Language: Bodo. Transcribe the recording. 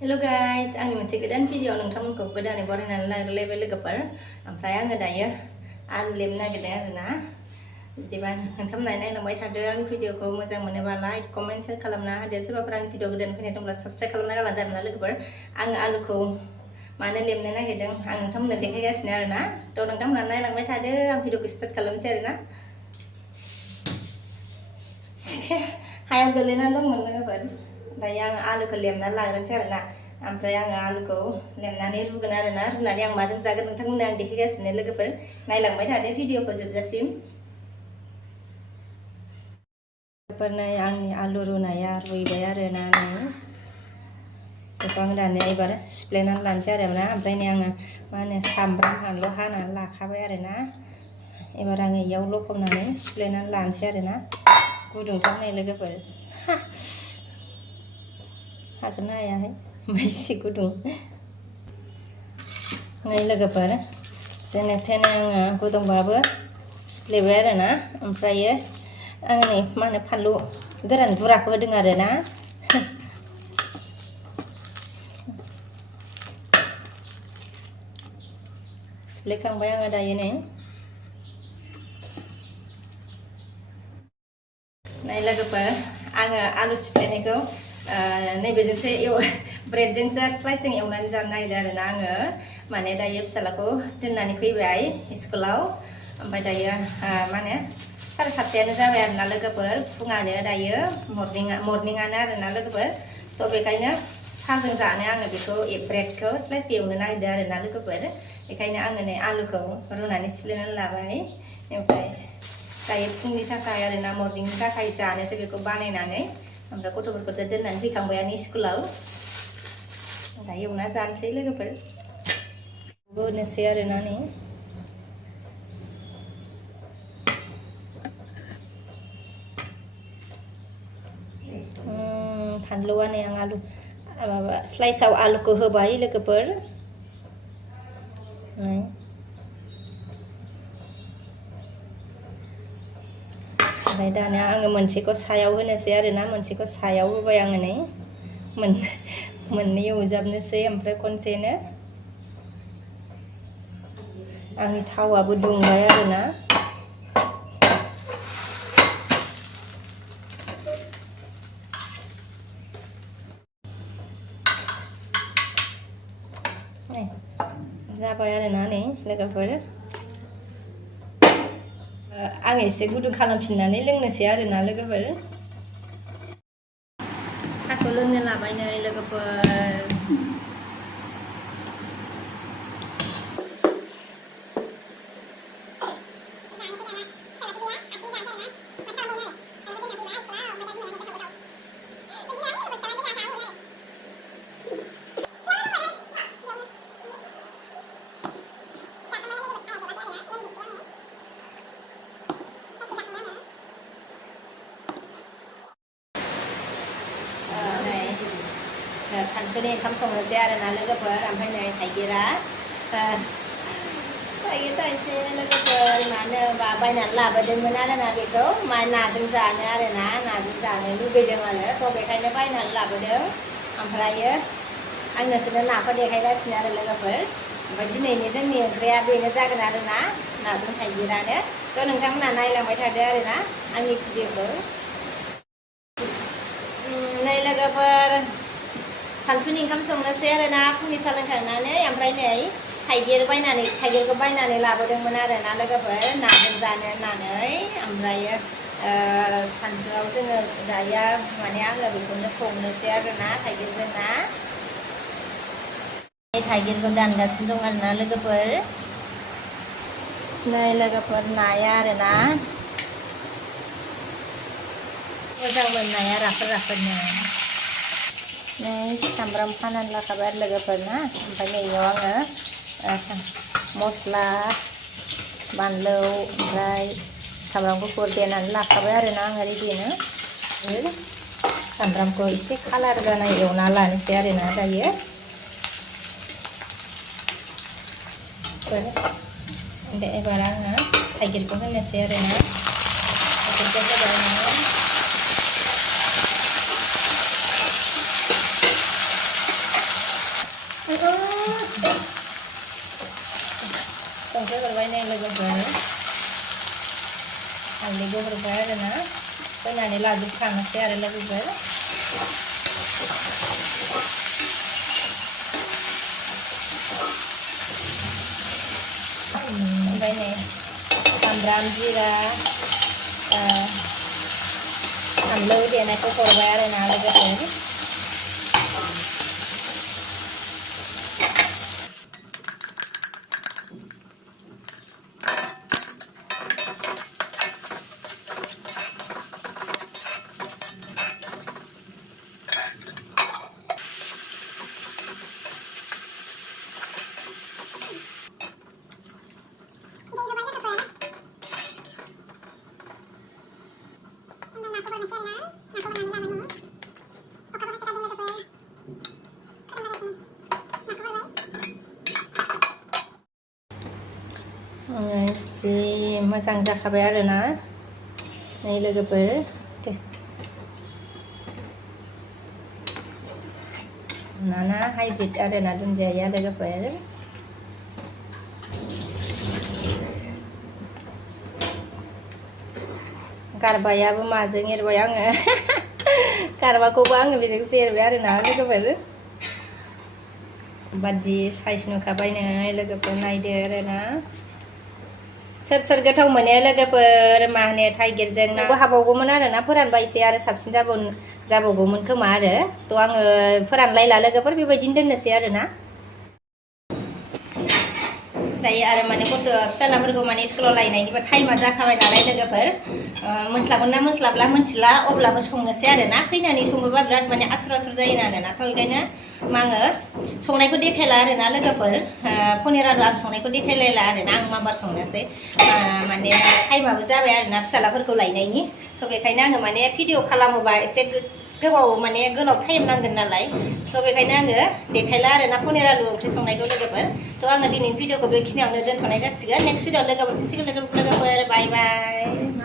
Hello guys, आंनि मोनसे गोदान भिडिअ नोंथांमोनखौ गोदानै बरायनानै लायबाय लोगोफोर। ओमफ्राय आङो दायो आलु लेमनो नागिरदों आरोना। बिदिबा नोंथांमोना नायलांबाय थादो। आंनि भिडिअखौ मोजां मोनोबा लाइक, कमेन्ट, शेयार खालामना होदो। सोरबाफोर आंनि भिडिअ गोदान फैनाय दंब्ला साबस्क्राइब खालामना गालांदो आरोना लोगोफोर। आङो आलुखौ मानो लेमनो नागिरदों आं नोंथांमोननो देखायगासिनो आरोना। थ' नोंथांमोना नायलांबाय थादो। आं भिडिअखौ स्टार्ट खालामनोसै आरोना। हायाव गोलैनानै दंमोन लोगोफोर। दायो आङो आलुखौ लेमनानै लाग्रोनोसै आरोना। ओमफ्राय आङो आलुखौ लेमनानै रुगोन आरोना। रुनानै आं माजों जागोन नोंथांमोननो आं देखायगासिनो लोगोफोर। नायलांबाय थादो भिडिअखौ जोबजासिम। लोगोफोर नै आंनि आलु रुनाया रुइबाय आरोना नै। बेखौ आं दानिया एबार सिफ्लेनानै लानोसै आरोना। ओमफ्राय नै आङो सामब्राम फानलु हानानै लाखाबाय आरोना। एबार आङो इयाव लखबनानै सिफ्लेनानै लानोसै आरोना। गुदुंथार नै लोगोफोर। हागोन ना हायाहाय एसे गुदुं नै लोगोफोर। जेने थेने आङो गुदुंबाबो सिफ्लेबाय आरोना। ओमफ्रायो आङो नै फानलु गोरान बुराखौ होदों आरोना। सिफ्लेखांबाय आङो दायो नै लोगोफोर। आङो आलु सिफ्लेनायखौ नैबेजोंसो ब्रेडजोंसो स्लाइसजों एवनानै जानो नागिरदों आरोना आङो। माने दायो फिसालाखौ दोननानै फैबाय स्कुलाव। ओमफ्राय दायो 7:30 जाबाय आरोना लोगोफोर। फुङानो दायो मर्निंआनो आरोना लोगोफोर। थ' बेखायनो साहाजों जानो आङो बेखौ ब्रेडखौ स्लाइसखौ एवनो नागिरदों आरोना लोगोफोर। बेखायनो आङो नै आलुखौ रुनानै सिफ्लेनानै लाबाय। ओमफ्राय दायो फुंनि थाखाय आरोना मर्निंनि थाखाय जानोसै बेखौ बानायनानै। ओमफ्राय गथ'फोरखौ दोननानै फैखांबायानो स्कुलाव। दायो एवना जानोसै लोगोफोर। होनोसै आरोना नै फानलुआ नै आं आलु स्लाइसआव आलुखौ होबाय लोगोफोर। ओमफ्राय दानिया आङो मोनसेखौ सायाव होनोसै आरोना। मोनसेखौ सायाव होबाय आङो नै मोननै एवजाबनोसै ओमफ्राय खनसेनो। आंनि थावाबो दुंबाय आरोना। जाबाय आरोना नै लोगोफोर। आं एसे गुदुं खालामफिननानै लोंनोसै आरोना लोगोफोर। साहाखौ लोंनो लाबाय नै लोगोफोर। सानसुनि ओंखाम संनोसै आरोना लोगोफोर। ओमफ्राय नै थाइगिरा थाइसे लोगोफोर। मानो होनबा बायनानै लाबोदोंमोन आरोना बेखौ नाजों जानो आरोना। नाजों जानो लुबैदों आरो। थ' बेखायनो बायनानै लाबोदों। ओमफ्रायो आं नोंसोरनो नाखौ देखायगासिनो आरो लोगोफोर। ओमफ्राय दिनैनि जोंनि ओंख्रिया बेनो जागोन आरोना, नाजों थाइगिरानो। थ' नोंथांमोना नायलांबाय थादो आरोना आंनि भिडिअखौ। नै लोगोफोर सानसुनि ओंखाम संनोसै आरोना फुंनि साहा लोंखांनानै। ओमफ्राय नै थाइगिरखौ बायनानै लाबोदोंमोन आरोना लोगोफोर नाजों जानो होननानै। ओमफ्रायो सानसुआव जोङो दायो आङो बेखौनो संनोसै आरोना थाइगिरजों ना। थाइगिरखौ दानगासिनो दं आरोना लोगोफोर। नै लोगोफोर नाया आरोना मोजांमोन नाया राफोदनो। नै सामब्राम हानानै लाखाबाय आरो लोगोफोर ना। ओमफ्राय नैयाव आङो मस्ला बानलु ओमफ्राय सामब्राम गुफुर देनानै लाखाबाय आरोना आङो रेडिनो। सामब्रामखौ एसे कालार जानाय एवना लानोसै आरोना दायो। एबार आङो थाइगिरखौ होनोसै आरोना। थाइगिरखौ होबाय आङो। संख्रि हरबाय नै लोगोफोर हालदैबो हरबाय आरोना होनानै लाजोबखानोसै आरो लोगोफोर ओमफ्राय नै सामब्राम जिरा फानलु देनायखौ हरबाय आरोना लोगोफोर जि मोजां जाखाबाय आरोना नै लोगोफोर नाना हाइब्रिद आरोना दुन्दिया लोगोफोर गारबायाबो माजों एरबाय आङो गारबाखौबो आङो बेजोंसो एरबाय आरोना लोगोफोर बादि साइज नुखाबाय नै लोगोफोर नायदो आरोना सोर सोर गोथाव मोनो लोगोफोर मा होनो थाइगिरजों नाबो हाबावगौमोन आरोना फोरानबा एसे आरो साबसिन जाबावगौमोन खोमा आरो थ' आङो फोरानलायला लोगोफोर बेबायदिनो दोननोसै आरोना दायो आरो माने गथ' फिसालाफोरखौ माने स्कुलाव लायनायनिबो टाइमा जाखाबाय नालाय लोगोफोर मोनस्लाबगोन ना मोनस्लाबला मोनथिला अब्लाबो संनोसै आरोना फैनानै सङोबा बिराद माने आथुर आथुर जायो आरोना थ' बेखायनो आङो संनायखौ देखायला आरोना लोगोफोर पनिर आलु आं संनायखौ देखायलायला आरोना आं माबार संनोसै माने टाइमाबो जाबाय आरोना फिसालाफोरखौ लायनायनि थ' बेखायनो आङो माने भिडिअ खालामोबा एसे गोबाव माने गोलाव टाइम नांगोन नालाय थ' बेखायनो आङो देखायला आरोना पनिर आलु ओंख्रि संनायखौ लोगोफोर थ' आङो दिनैनि भिडिअखौ बेखिनियावनो दोनथ'नाय जासिगोन नेक्स्ट भिडिअ लोगो मोनफिनसिगोन लोगोफोर बाय बाय